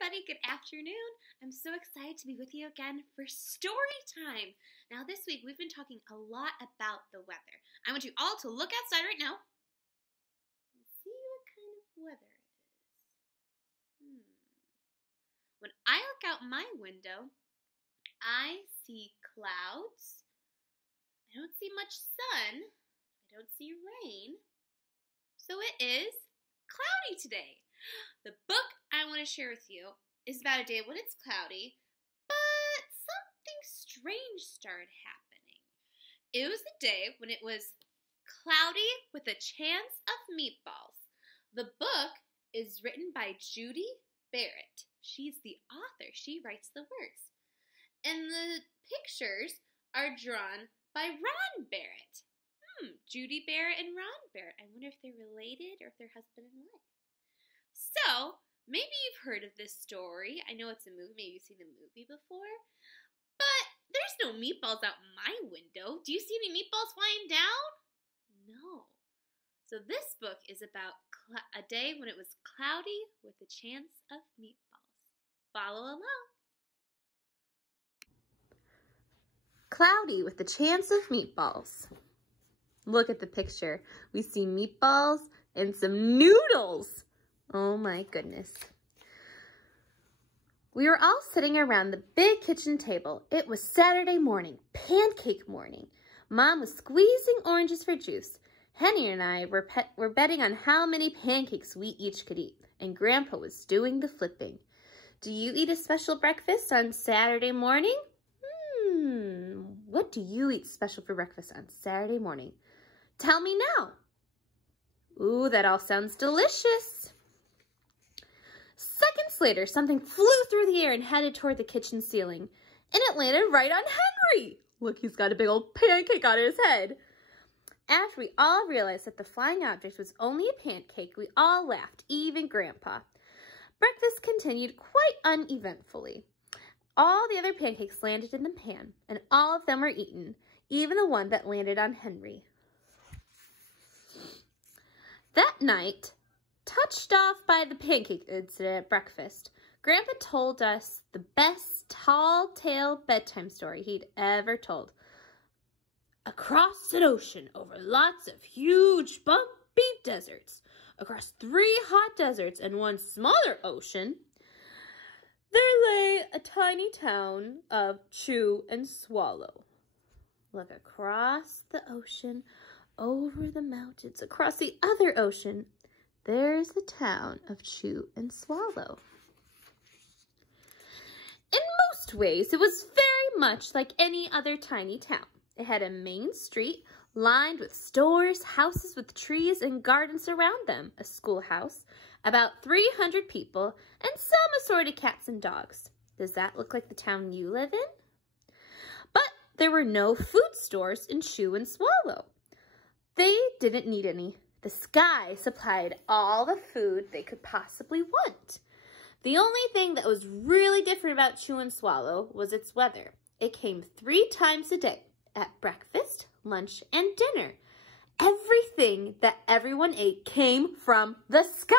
everybody, good afternoon. I'm so excited to be with you again for story time. Now this week we've been talking a lot about the weather. I want you all to look outside right now and see what kind of weather it is. When I look out my window, I see clouds. I don't see much sun. I don't see rain. So it is cloudy today. The book I want to share with you is about a day when it's cloudy, but something strange started happening. It was a day when it was cloudy with a chance of meatballs. The book is written by Judy Barrett. She's the author. She writes the words. And the pictures are drawn by Ron Barrett. Judy Barrett and Ron Barrett. I wonder if they're related or if they're husband and wife. So, maybe you've heard of this story. I know it's a movie. Maybe you've seen the movie before. But there's no meatballs out my window. Do you see any meatballs flying down? No. So this book is about a day when it was cloudy with a chance of meatballs. Follow along. Cloudy with a chance of meatballs. Look at the picture. We see meatballs and some noodles. Oh my goodness. We were all sitting around the big kitchen table. It was Saturday morning, pancake morning. Mom was squeezing oranges for juice. Henny and I were betting on how many pancakes we each could eat, and Grandpa was doing the flipping. Do you eat a special breakfast on Saturday morning? What do you eat special for breakfast on Saturday morning? Tell me now. Ooh, that all sounds delicious. Seconds later, something flew through the air and headed toward the kitchen ceiling. And it landed right on Henry. Look, he's got a big old pancake on his head. After we all realized that the flying object was only a pancake, we all laughed, even Grandpa. Breakfast continued quite uneventfully. All the other pancakes landed in the pan, and all of them were eaten, even the one that landed on Henry. That night, touched off by the pancake incident at breakfast, Grandpa told us the best tall-tale bedtime story he'd ever told. Across an ocean, over lots of huge, bumpy deserts, across 3 hot deserts and 1 smaller ocean, there lay a tiny town of Chew and Swallow. Look across the ocean, over the mountains, across the other ocean, there's the town of Chew and Swallow. In most ways, it was very much like any other tiny town. It had a main street lined with stores, houses with trees and gardens around them, a schoolhouse, about 300 people, and some assorted cats and dogs. Does that look like the town you live in? But there were no food stores in Chew and Swallow. They didn't need any. The sky supplied all the food they could possibly want. The only thing that was really different about Chew and Swallow was its weather. It came 3 times a day, at breakfast, lunch, and dinner. Everything that everyone ate came from the sky.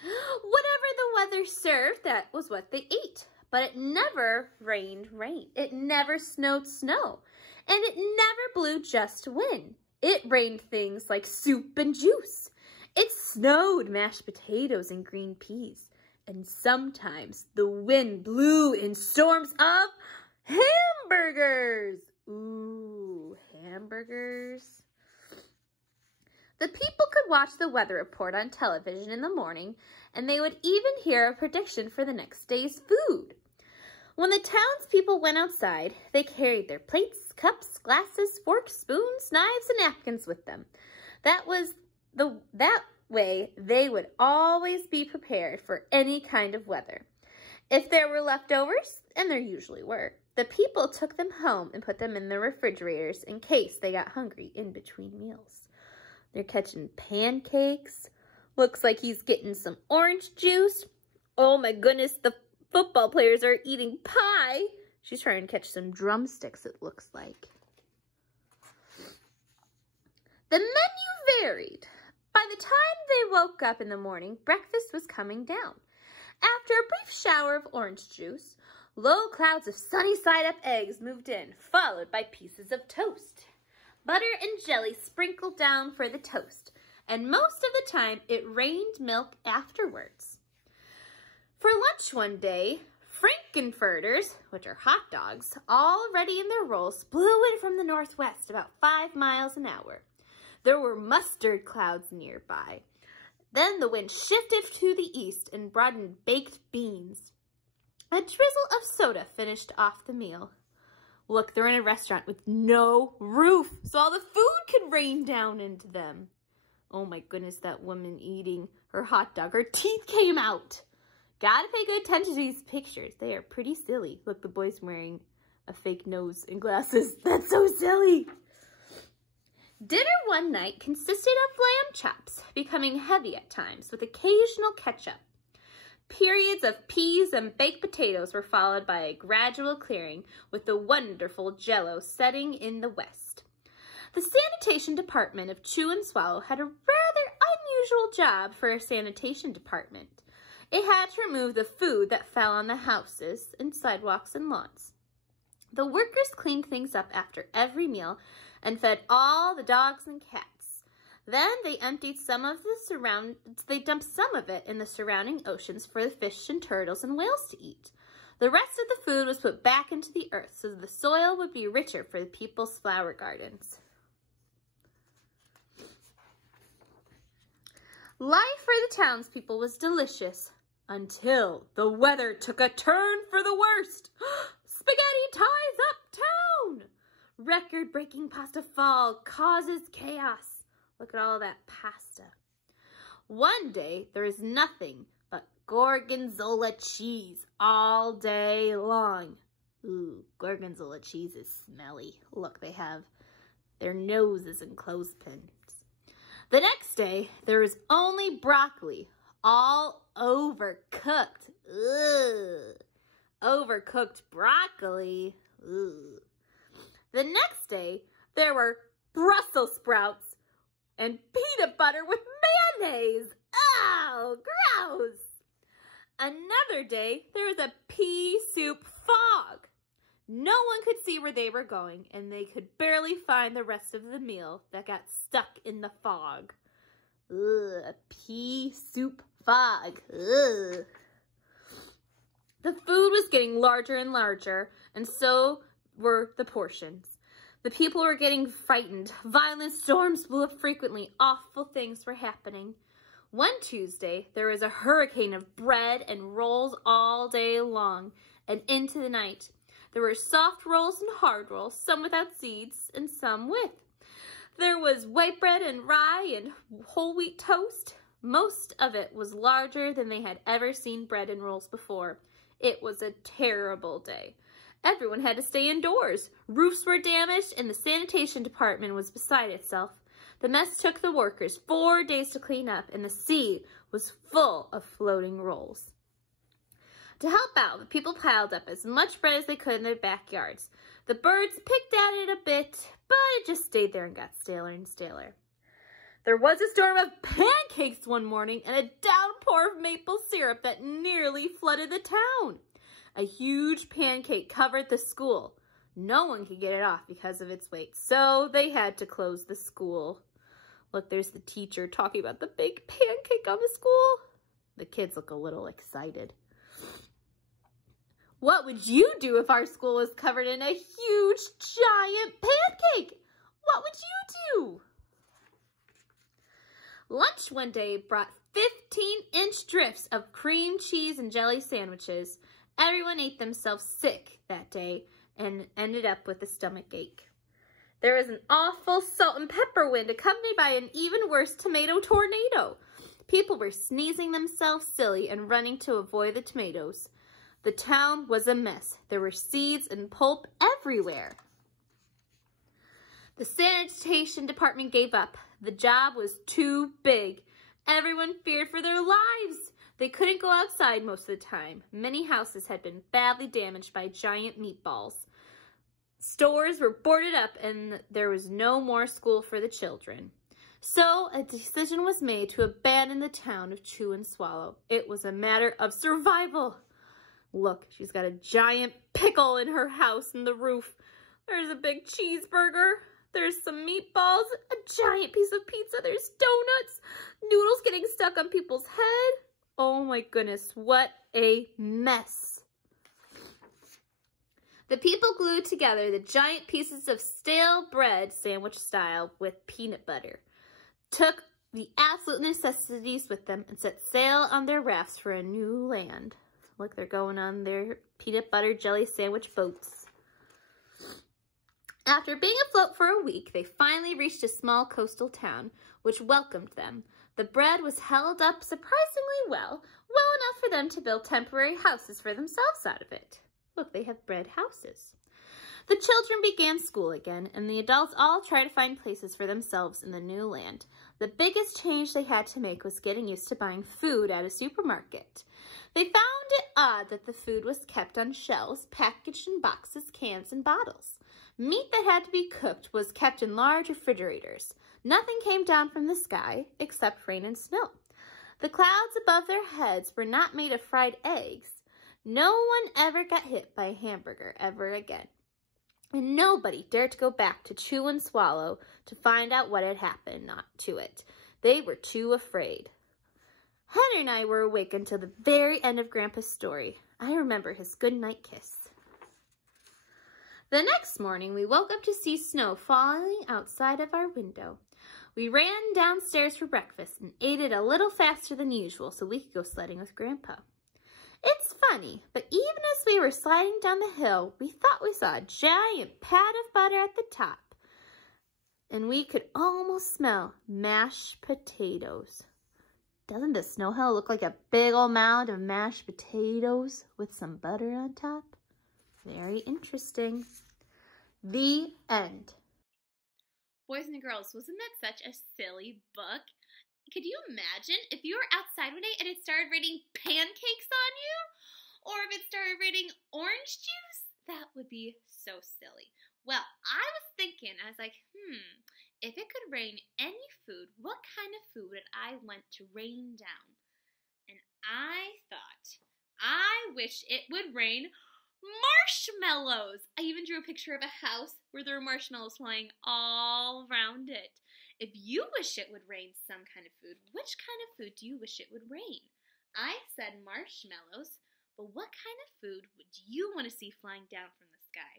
Whatever the weather served, that was what they ate. But it never rained rain. It never snowed snow. And it never blew just wind. It rained things like soup and juice. It snowed mashed potatoes and green peas. And sometimes the wind blew in storms of hamburgers. Ooh, hamburgers. The people could watch the weather report on television in the morning, and they would even hear a prediction for the next day's food. When the townspeople went outside, they carried their plates, cups, glasses, forks, spoons, knives, and napkins with them. That way they would always be prepared for any kind of weather. If there were leftovers, and there usually were, the people took them home and put them in their refrigerators in case they got hungry in between meals. They're catching pancakes. Looks like he's getting some orange juice. Oh my goodness, the football players are eating pie. She's trying to catch some drumsticks, it looks like. The menu varied. By the time they woke up in the morning, breakfast was coming down. After a brief shower of orange juice, low clouds of sunny-side-up eggs moved in, followed by pieces of toast. Butter and jelly sprinkled down for the toast, and most of the time it rained milk afterwards. For lunch one day, Frankenfurters, which are hot dogs, already in their rolls, blew in from the northwest about 5 miles an hour. There were mustard clouds nearby. Then the wind shifted to the east and brought in baked beans. A drizzle of soda finished off the meal. Look, they're in a restaurant with no roof, so all the food could rain down into them. Oh my goodness, that woman eating her hot dog, her teeth came out. Gotta pay good attention to these pictures. They are pretty silly. Look, the boy's wearing a fake nose and glasses. That's so silly. Dinner one night consisted of lamb chops, becoming heavy at times, with occasional ketchup. Periods of peas and baked potatoes were followed by a gradual clearing, with the wonderful Jell-O setting in the west. The sanitation department of Chew and Swallow had a rather unusual job for a sanitation department. It had to remove the food that fell on the houses and sidewalks and lawns. The workers cleaned things up after every meal and fed all the dogs and cats. Then they emptied they dumped some of it in the surrounding oceans for the fish and turtles and whales to eat. The rest of the food was put back into the earth so the soil would be richer for the people's flower gardens. Life for the townspeople was delicious until the weather took a turn for the worst. Spaghetti ties uptown! Record-breaking pasta fall causes chaos. Look at all that pasta. One day, there is nothing but gorgonzola cheese all day long. Ooh, gorgonzola cheese is smelly. Look, they have their noses in clothespins. The next day, there is only broccoli, all overcooked. Ugh. Overcooked broccoli. Ugh. The next day, there were Brussels sprouts and peanut butter with mayonnaise. Oh, gross. Another day, there was a pea soup fog. No one could see where they were going, and they could barely find the rest of the meal that got stuck in the fog. Ugh, a pea soup fog. Ugh. The food was getting larger and larger, and so were the portions. The people were getting frightened. Violent storms blew up frequently. Awful things were happening. One Tuesday, there was a hurricane of bread and rolls all day long and into the night. There were soft rolls and hard rolls, some without seeds and some with. There was white bread and rye and whole wheat toast. Most of it was larger than they had ever seen bread and rolls before. It was a terrible day. Everyone had to stay indoors. Roofs were damaged and the sanitation department was beside itself. The mess took the workers 4 days to clean up and the sea was full of floating rolls. To help out, the people piled up as much bread as they could in their backyards. The birds picked at it a bit, but it just stayed there and got staler and staler. There was a storm of pancakes one morning and a downpour of maple syrup that nearly flooded the town. A huge pancake covered the school. No one could get it off because of its weight, so they had to close the school. Look, there's the teacher talking about the big pancake on the school. The kids look a little excited. What would you do if our school was covered in a huge, giant pancake? What would you do? Lunch one day brought 15-inch drifts of cream cheese and jelly sandwiches. Everyone ate themselves sick that day and ended up with a stomach ache. There was an awful salt and pepper wind accompanied by an even worse tomato tornado. People were sneezing themselves silly and running to avoid the tomatoes. The town was a mess. There were seeds and pulp everywhere. The sanitation department gave up. The job was too big. Everyone feared for their lives. They couldn't go outside most of the time. Many houses had been badly damaged by giant meatballs. Stores were boarded up and there was no more school for the children. So a decision was made to abandon the town of Chew and Swallow. It was a matter of survival. Look, she's got a giant pickle in her house in the roof. There's a big cheeseburger. There's some meatballs, a giant piece of pizza. There's donuts, noodles getting stuck on people's head. Oh my goodness, what a mess. The people glued together the giant pieces of stale bread, sandwich style, with peanut butter, took the absolute necessities with them, and set sail on their rafts for a new land. Look, they're going on their peanut butter jelly sandwich boats. After being afloat for a week, they finally reached a small coastal town, which welcomed them. The bread was held up surprisingly well enough for them to build temporary houses for themselves out of it. Look, they have bread houses. The children began school again, and the adults all tried to find places for themselves in the new land. The biggest change they had to make was getting used to buying food at a supermarket. They found it odd that the food was kept on shelves, packaged in boxes, cans, and bottles. Meat that had to be cooked was kept in large refrigerators. Nothing came down from the sky except rain and snow. The clouds above their heads were not made of fried eggs. No one ever got hit by a hamburger ever again. And nobody dared to go back to Chew and Swallow to find out what had happened to it. They were too afraid. Henry and I were awake until the very end of Grandpa's story. I remember his goodnight kiss. The next morning, we woke up to see snow falling outside of our window. We ran downstairs for breakfast and ate it a little faster than usual so we could go sledding with Grandpa. It's funny, but even as we were sliding down the hill, we thought we saw a giant pat of butter at the top. And we could almost smell mashed potatoes. Doesn't the snow hill look like a big old mound of mashed potatoes with some butter on top? Very interesting. The end. Boys and girls, wasn't that such a silly book? Could you imagine if you were outside one day and it started raining pancakes on you? Or if it started raining orange juice? That would be so silly. Well, I was thinking, I was like, if it could rain any food, what kind of food would I want to rain down? And I thought, I wish it would rain marshmallows. I even drew a picture of a house where there were marshmallows flying all around it. If you wish it would rain some kind of food, which kind of food do you wish it would rain? I said marshmallows, but what kind of food would you want to see flying down from the sky?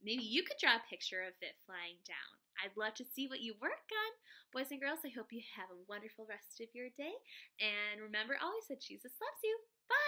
Maybe you could draw a picture of it flying down. I'd love to see what you work on. Boys and girls, I hope you have a wonderful rest of your day. And remember always that Jesus loves you. Bye!